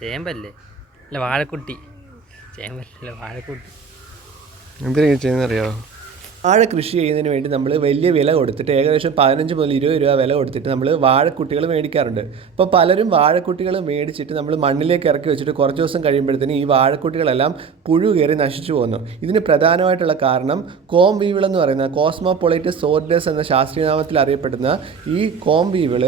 ചേമ്പല്ലേ? അല്ല വാഴക്കുട്ടി. ചേമ്പല്ലേ വാഴക്കുട്ടി. എന്തിനാ ചെയ്യുന്നറിയാമോ വാഴ കൃഷി ചെയ്യുന്നതിന് വേണ്ടി നമ്മൾ വലിയ വില കൊടുത്തിട്ട് ഏകദേശം പതിനഞ്ച് മുതൽ ഇരുപത് രൂപ വില കൊടുത്തിട്ട് നമ്മൾ വാഴക്കുട്ടികൾ മേടിക്കാറുണ്ട്. അപ്പോൾ പലരും വാഴക്കുട്ടികൾ മേടിച്ചിട്ട് നമ്മൾ മണ്ണിലേക്ക് ഇറക്കി വെച്ചിട്ട് കുറച്ച് ദിവസം കഴിയുമ്പോഴത്തേന് ഈ വാഴക്കുട്ടികളെല്ലാം പുഴു കയറി നശിച്ചു പോകുന്നു. ഇതിന് പ്രധാനമായിട്ടുള്ള കാരണം കോം വീവിൾ എന്ന് പറയുന്ന കോസ്മോപൊളൈറ്റ് സോർഡസ് എന്ന ശാസ്ത്രീയനാമത്തിൽ അറിയപ്പെടുന്ന ഈ കോം വീവിൾ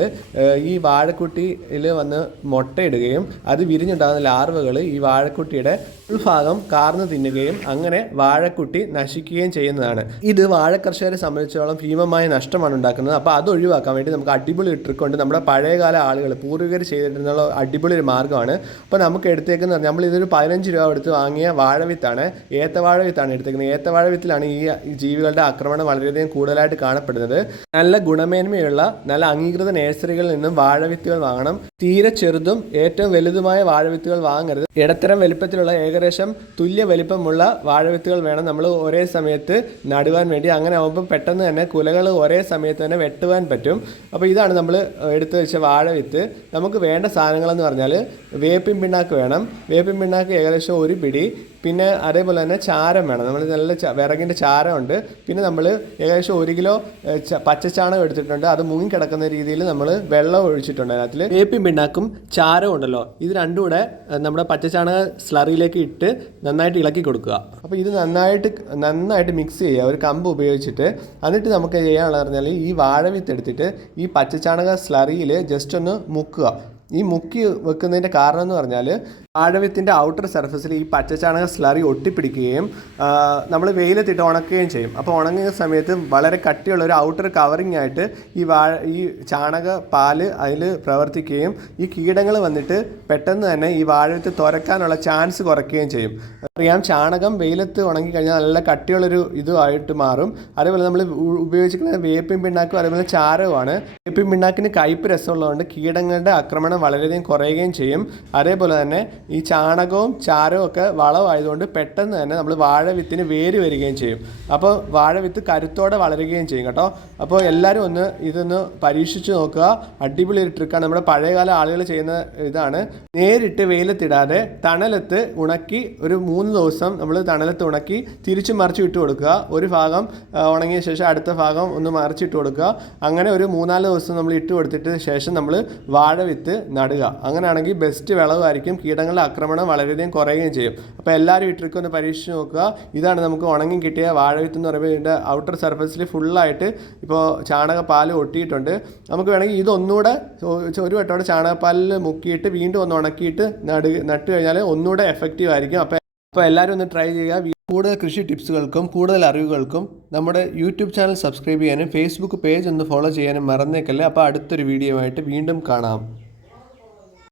ഈ വാഴക്കുട്ടിയിൽ വന്ന് മുട്ടയിടുകയും അത് വിരിഞ്ഞുണ്ടാകുന്ന ലാർവകൾ ഈ വാഴക്കുട്ടിയുടെ ഉൾഭാഗം കാർന്നു തിന്നുകയും അങ്ങനെ വാഴക്കുട്ടി നശിക്കുകയും ചെയ്യുന്നതാണ്. ഇത് വാഴ കർഷകരെ സംബന്ധിച്ചോളം ഭീമമായ നഷ്ടമാണ് ഉണ്ടാക്കുന്നത്. അപ്പോൾ അത് ഒഴിവാക്കാൻ വേണ്ടി നമുക്ക് അടിപൊളി ഇട്ടിക്കൊണ്ട് നമ്മുടെ പഴയകാല ആളുകൾ പൂർവികർ ചെയ്തിട്ടുള്ള അടിപൊളി ഒരു മാർഗമാണ്. അപ്പോൾ നമുക്ക് എടുത്തേക്കുന്ന നമ്മൾ ഇതൊരു പതിനഞ്ച് രൂപ എടുത്ത് വാങ്ങിയ വാഴവിത്താണ് ഏത്തവാഴ വിത്താണ് എടുത്തേക്കുന്നത്. ഏത്തവാഴ വിത്തിലാണ് ഈ ജീവികളുടെ ആക്രമണം വളരെയധികം കൂടുതലായിട്ട് കാണപ്പെടുന്നത്. നല്ല ഗുണമേന്മയുള്ള നല്ല അംഗീകൃത നഴ്സറികളിൽ നിന്നും വാഴവിത്തുകൾ വാങ്ങണം. തീരെ ചെറുതും ഏറ്റവും വലുതുമായ വാഴവിത്തുകൾ വാങ്ങരുത്. ഇടത്തരം വലിപ്പത്തിലുള്ള ഏകദേശം തുല്യ വലിപ്പമുള്ള വാഴവിത്തുകൾ വേണം നമ്മൾ ഒരേ സമയത്ത് നടുവാൻ വേണ്ടി അങ്ങനെ ആകുമ്പോൾ പെട്ടെന്ന് തന്നെ കുലകൾ ഒരേ സമയത്ത് തന്നെ വെട്ടുവാൻ പറ്റും. അപ്പോൾ ഇതാണ് നമ്മൾ എടുത്തു വെച്ച വാഴ വിത്ത്. നമുക്ക് വേണ്ട സാധനങ്ങളെന്ന് പറഞ്ഞാൽ വേപ്പിൻ പിണ്ണാക്ക് വേണം. വേപ്പിൻ പിണ്ണാക്ക് ഏകദേശം ഒരു പിടി. പിന്നെ അതേപോലെ തന്നെ ചാരം വേണം. നമ്മൾ നല്ല വിറകിന്റെ ചാരമുണ്ട്. പിന്നെ നമ്മൾ ഏകദേശം ഒരു കിലോ പച്ചച്ചാണകം എടുത്തിട്ടുണ്ട്. അത് മുങ്ങിക്കിടക്കുന്ന രീതിയിൽ നമ്മൾ വെള്ളം ഒഴിച്ചിട്ടുണ്ട് അതിനകത്തിൽ വേപ്പിൻ പിണ്ണാക്കും ചാരവും ഉണ്ടല്ലോ. ഇത് രണ്ടും കൂടെ നമ്മുടെ പച്ചച്ചാണക സ്ലറിയിലേക്ക് ഇട്ട് നന്നായിട്ട് ഇളക്കി കൊടുക്കുക. അപ്പോൾ ഇത് നന്നായിട്ട് നന്നായിട്ട് മിക്സ് ചെയ്യുക. ഒരു കമ്പ് ഉപയോഗിച്ചിട്ട് എന്നിട്ട് നമുക്ക് ചെയ്യാനുള്ളത് പറഞ്ഞാൽ ഈ വാഴവിത്ത് എടുത്തിട്ട് ഈ പച്ചച്ചാണക സ്ലറിയിൽ ജസ്റ്റ് ഒന്ന് മുക്കുക. ഈ മുക്കി വെക്കുന്നതിന്റെ കാരണം എന്ന് പറഞ്ഞാൽ വാഴവിത്തിന്റെ ഔട്ടർ സർഫസിൽ ഈ പച്ചച്ചാണക സ്ലറി ഒട്ടിപ്പിടിക്കുകയും നമ്മൾ വെയിലത്തിട്ട് ഉണക്കുകയും ചെയ്യും. അപ്പോൾ ഉണങ്ങുന്ന സമയത്ത് വളരെ കട്ടിയുള്ള ഒരു ഔട്ടർ കവറിങ് ആയിട്ട് ഈ വാഴ ഈ ചാണക പാൽ അതിൽ പ്രവർത്തിക്കുകയും ഈ കീടങ്ങൾ വന്നിട്ട് പെട്ടെന്ന് തന്നെ ഈ വാഴവിത്ത് തുരക്കാനുള്ള ചാൻസ് കുറയ്ക്കുകയും ചെയ്യും. അറിയാം ചാണകം വെയിലത്ത് ഉണങ്ങി കഴിഞ്ഞാൽ നല്ല കട്ടിയുള്ളൊരു ഇതുമായിട്ട് മാറും. അതേപോലെ നമ്മൾ ഉപയോഗിച്ചിരിക്കുന്ന വേപ്പിൻ പിണ്ണാക്കും അതേപോലെ ചാരവുമാണ്. വേപ്പിൻ പിണ്ണാക്കിന് കയ്പ് രസമുള്ളതുകൊണ്ട് കീടങ്ങളുടെ ആക്രമണം വളരെയധികം കുറയുകയും ചെയ്യും. അതേപോലെ തന്നെ ഈ ചാണകവും ചാരവും ഒക്കെ വളമായതുകൊണ്ട് പെട്ടെന്ന് തന്നെ നമ്മൾ വാഴവിത്തിന് വേര് വരികയും ചെയ്യും. അപ്പോൾ വാഴവിത്ത് കരുത്തോടെ വളരുകയും ചെയ്യും കേട്ടോ. അപ്പോൾ എല്ലാവരും ഒന്ന് ഇതൊന്ന് പരീക്ഷിച്ച് നോക്കുക. അടിപൊളി ഒരു ട്രിക്കാണ് നമ്മുടെ പഴയകാല ആളുകൾ ചെയ്യുന്ന ഇതാണ്. നേരിട്ട് വെയിലത്തിടാതെ തണലത്ത് ഉണക്കി ഒരു മൂന്ന് ദിവസം നമ്മൾ തണലത്ത് ഉണക്കി തിരിച്ച് മറിച്ച് ഇട്ട് കൊടുക്കുക. ഒരു ഭാഗം ഉണങ്ങിയ ശേഷം അടുത്ത ഭാഗം ഒന്ന് മറിച്ചിട്ട് കൊടുക്കുക. അങ്ങനെ ഒരു മൂന്നാൽ ദിവസം നമ്മൾ ഇട്ട് കൊടുത്തിട്ട് ശേഷം നമ്മൾ വാഴവിത്ത് നടുക. അങ്ങനെയാണെങ്കിൽ ബെസ്റ്റ് വിളവായിരിക്കും. കീടങ്ങളുടെ ആക്രമണം വളരെയധികം കുറയുകയും ചെയ്യും. അപ്പോൾ എല്ലാവരും ഈ ഒന്ന് പരീക്ഷിച്ച് നോക്കുക. ഇതാണ് നമുക്ക് ഉണങ്ങി കിട്ടിയ വാഴവിത്ത് എന്ന് പറയുമ്പോൾ ഇതിന്റെ ഔട്ടർ സർഫസിൽ ഫുള്ളായിട്ട് ഇപ്പോൾ ചാണകപ്പാൽ ഒട്ടിയിട്ടുണ്ട്. നമുക്ക് വേണമെങ്കിൽ ഇതൊന്നുകൂടെ ഒരു വട്ടോടെ ചാണകപ്പാലിൽ മുക്കിയിട്ട് വീണ്ടും ഒന്ന് ഉണക്കിയിട്ട് നടു നട്ട് കഴിഞ്ഞാൽ ഒന്നുകൂടെ എഫക്റ്റീവ് ആയിരിക്കും. അപ്പോൾ അപ്പോൾ എല്ലാവരും ഒന്ന് ട്രൈ ചെയ്യുക. കൂടുതൽ കൃഷി ടിപ്സുകൾക്കും കൂടുതൽ അറിവുകൾക്കും നമ്മുടെ യൂട്യൂബ് ചാനൽ സബ്സ്ക്രൈബ് ചെയ്യാനും ഫേസ്ബുക്ക് പേജ് ഒന്ന് ഫോളോ ചെയ്യാനും മറന്നേക്കല്ലേ. അപ്പോൾ അടുത്തൊരു വീഡിയോ ആയിട്ട് വീണ്ടും കാണാം.